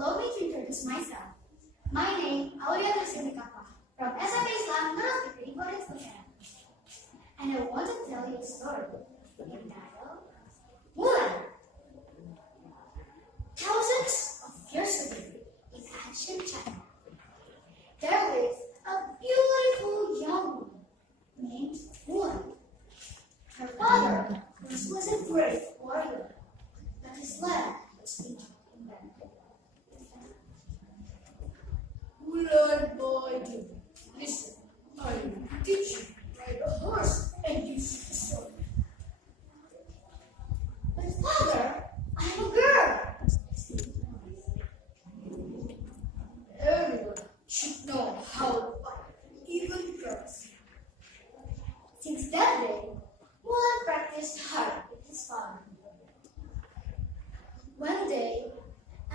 allow me to introduce myself. My name is Auliya from SMA Islam Nurissilmi College, and I want to tell you a story entitled Mulan. Thousands of years ago, in ancient China, there lived a beautiful young woman named Mulan. Her father was a great warrior, but his land was not invented. Mulan, boy, do listen. I will teach you to ride a horse and use the sword. But father, I'm a girl. Everyone should know how to fight, even girls. Since that day, Mulan practiced hard with his father. One day,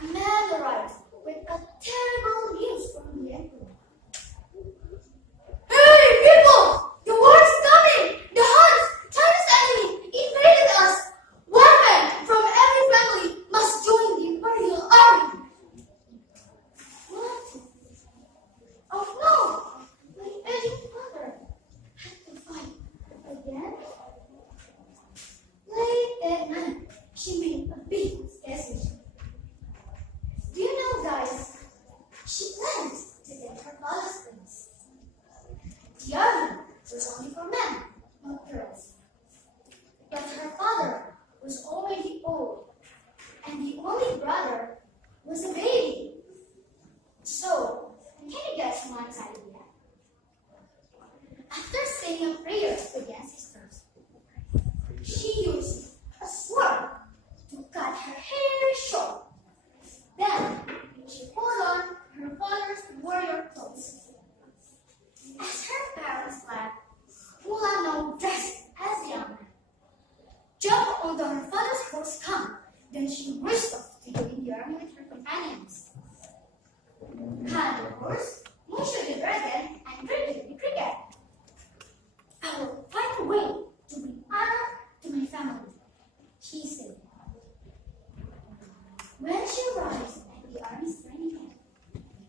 a man arrived with a terrible news from the emperor. Hey, people! The war is coming! The Huns, China's enemy, invaded us! Women from every family must join the imperial army! What? Oh no! My aging father had to fight again? Late that night, she made a big decision. Do you know, guys? She planned to get her father's place. The army was only for men, not girls. But her father was already old, and the only brother was a baby. So, can you guess Mulan's idea? After saying a prayer to the ancestors, she used a sword to cut her hair short. Then, she put on her father's warrior clothes. As her parents left, Mulan, now dressed as a young man, jumped onto her father's horse camp. Then she raced off to join the army with her companions. Han the horse, Mushu the dragon, and Cricket the cricket. I will find a way to bring honor to my family, she said. When she arrived at the army's training camp,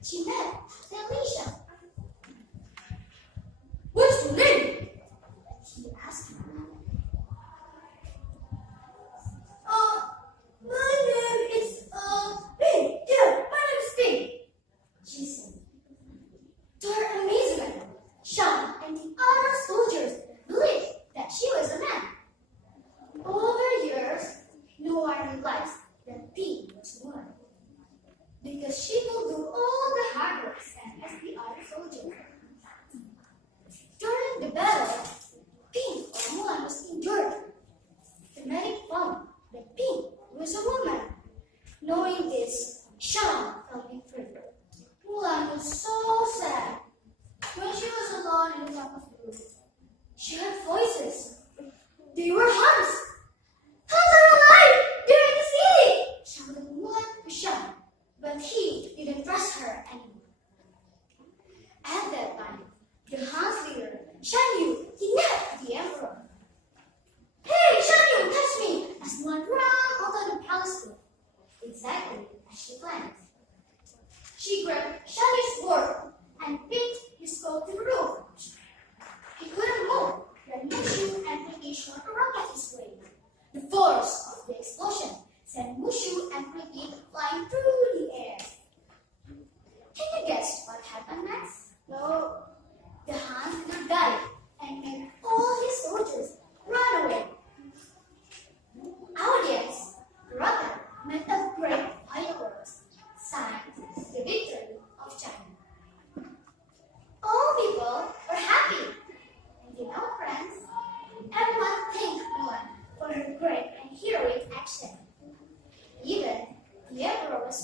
she met Auliya. What's your name? He asked her. My name is, Bing. Yeah, my name is Bing. She said. To her amazement, Shan and the other soldiers believed that she was a man. Over years, no one realized that Bing was a woman, because she will do all the hard work same as the other soldiers. During the battle, Bing or Mulan was injured. The medic found that Bing was a woman. Knowing this, Shan felt betrayed. Mulan was so sad. When she was alone in the top of the roof, she heard voices. They were Huns! Huns are alive! They're in the city! Shouted Mulan to Shan, but he didn't trust her anymore. At that time, the Huns leader, Shan Yu, kidnapped the emperor. Hey, Shan Yu, catch me! As Mulan ran onto the palace roof, exactly as she planned. She grabbed Shan Yu's sword and pinned his coat to the roof. He couldn't move when Mushu and Pretty shot a rocket his way. The force of the explosion sent Mushu and Pretty flying through the air. Can you guess what happened next? No. The Huns leader died and made all his soldiers run away. Audience, the rocket meant a great fireworks, signed the victory of China. All people were happy. And you know, friends, everyone thanked Mulan for her great and heroic action. Even the emperor was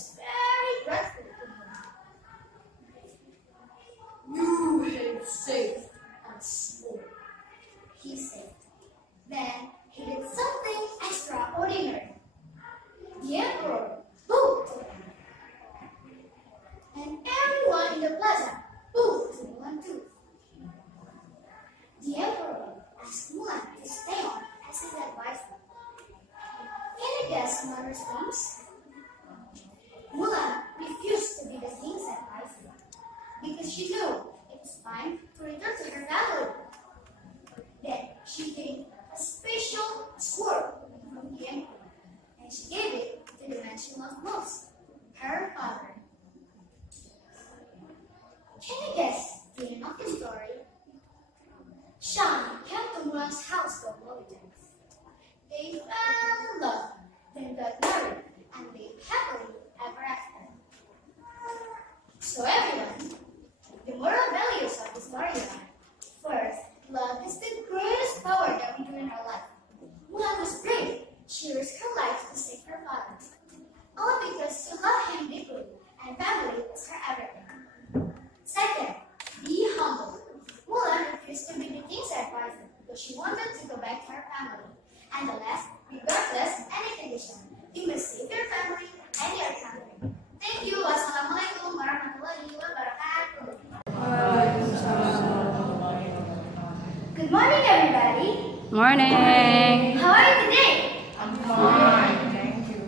Morning. How are you today? I'm fine, thank you.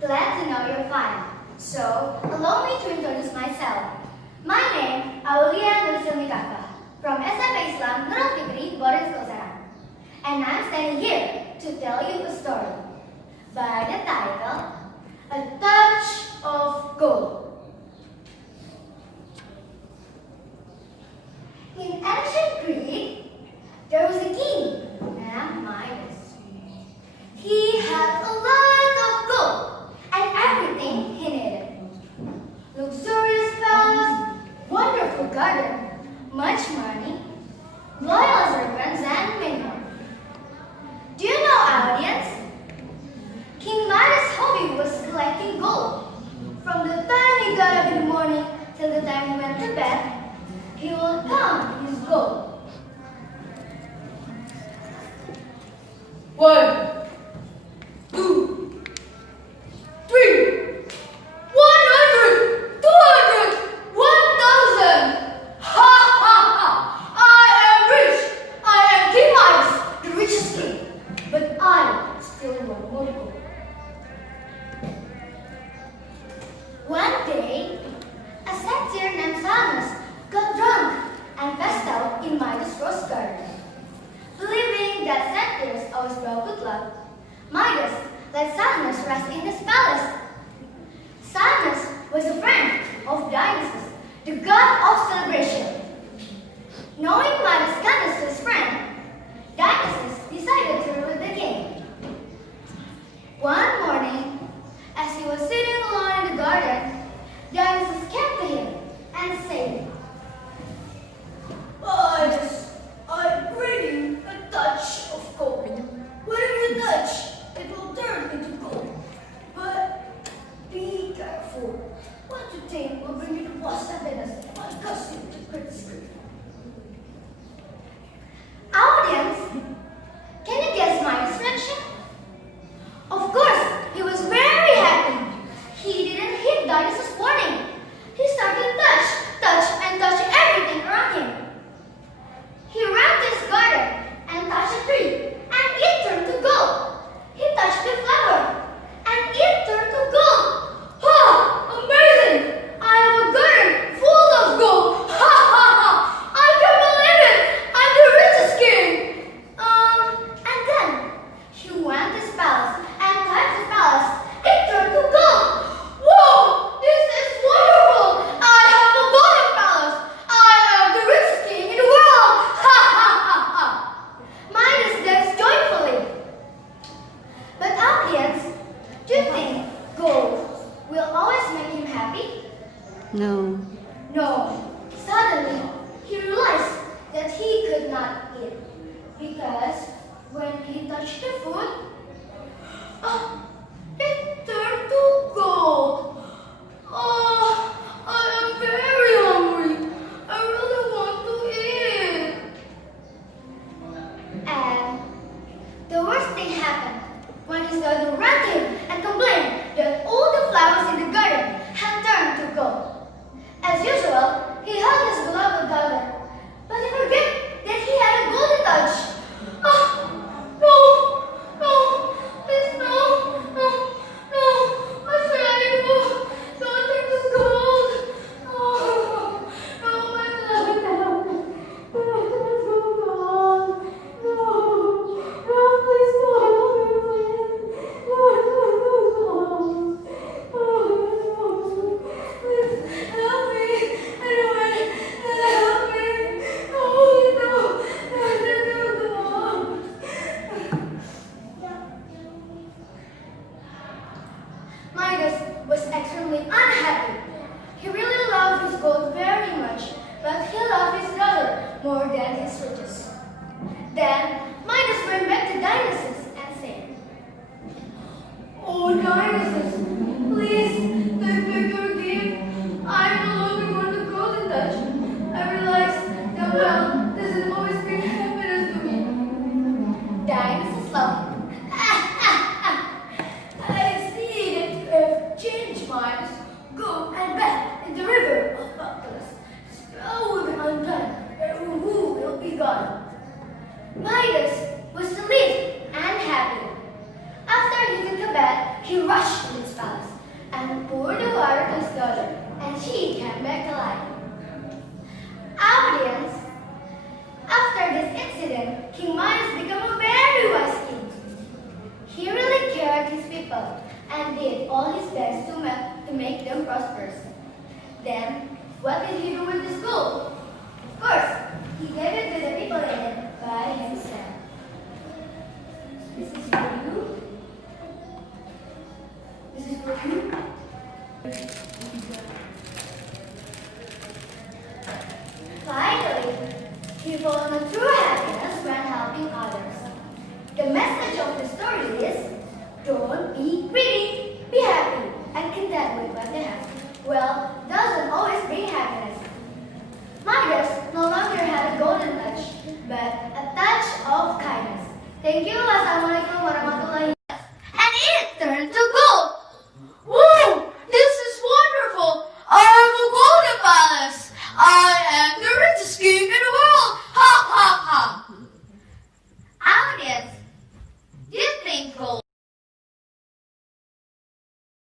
Glad to know you're fine. So, allow me to introduce myself. My name, Auliya Nurissilmi from SMA Islam Nurissilmi Boarding School Serang. And I'm standing here to tell you a story by the title, A Touch of Gold. In ancient Greece, there was a king named Midas. He had a lot of gold and everything he needed. Luxurious palace, wonderful garden, much money, loyal servants, and many more. Do you know, audience? King Midas' hobby was collecting gold. From the time he got up in the morning till the time he went to bed, he will count his gold. 1, 2, 3, 100, 200, 1,000. Ha ha ha! I am rich. I am King Midas, the richest king. But I still want more gold. One day, a satyr named Salmas got drunk and passed out in Midas' rose garden. Believing that satyrs always brought good luck, Midas let Salmas rest in his palace. Salmas was a friend of Dionysus, the god of celebration. Knowing Midas' kindness to his friend, Dionysus decided to reward the king. One morning, as he was sitting alone in the garden, Dionysus came to him and said, I bring you a touch of gold. Whatever you touch, it will turn into gold. But be careful. What you think will bring you to lost happiness might cost you the greatest grief. Audience, can you guess Midas' reaction? Of course, he was very happy. He didn't heed Dionysus' warning. He started to touch everything around him. He ran to his garden and touched a tree, and it turned to gold. He touched the flower, and it turned to gold. Ha! Amazing! I have a garden full of gold. Ha ha ha! I can't believe it! I'm the richest king. And then he went to his palace and touched the palace. It turned to gold. Whoa! This is wonderful! I have a golden palace. I am the richest king in the world. Ha ha ha ha! Midas danced joyfully. But audience, do you think gold will always make him happy? No. No. Suddenly, he realized that he could not eat because when he touched the food, It turned to gold. Oh, I am very hungry. I really want to eat. and the worst thing happened when he started to run to him and complain that all the flowers in the garden had turned to gold. As usual, he hugged his beloved daughter, but he forgot that he had a golden touch. No, no, please no. back alive. Audience, after this incident, King Midas became a very wise king. He really cared his people and did all his best to make them prosperous. Then, what did he do with this gold? Of course, he gave it to the people in it by himself. This is for you. This is for you. Finally, he found a true happiness when helping others. The message of the story is, don't be greedy, be happy, and content with what you have. Well, doesn't always bring happiness. Midas no longer had a golden touch, but a touch of kindness. Thank you. Wassalamualaikum warahmatullahi wabarakatuh.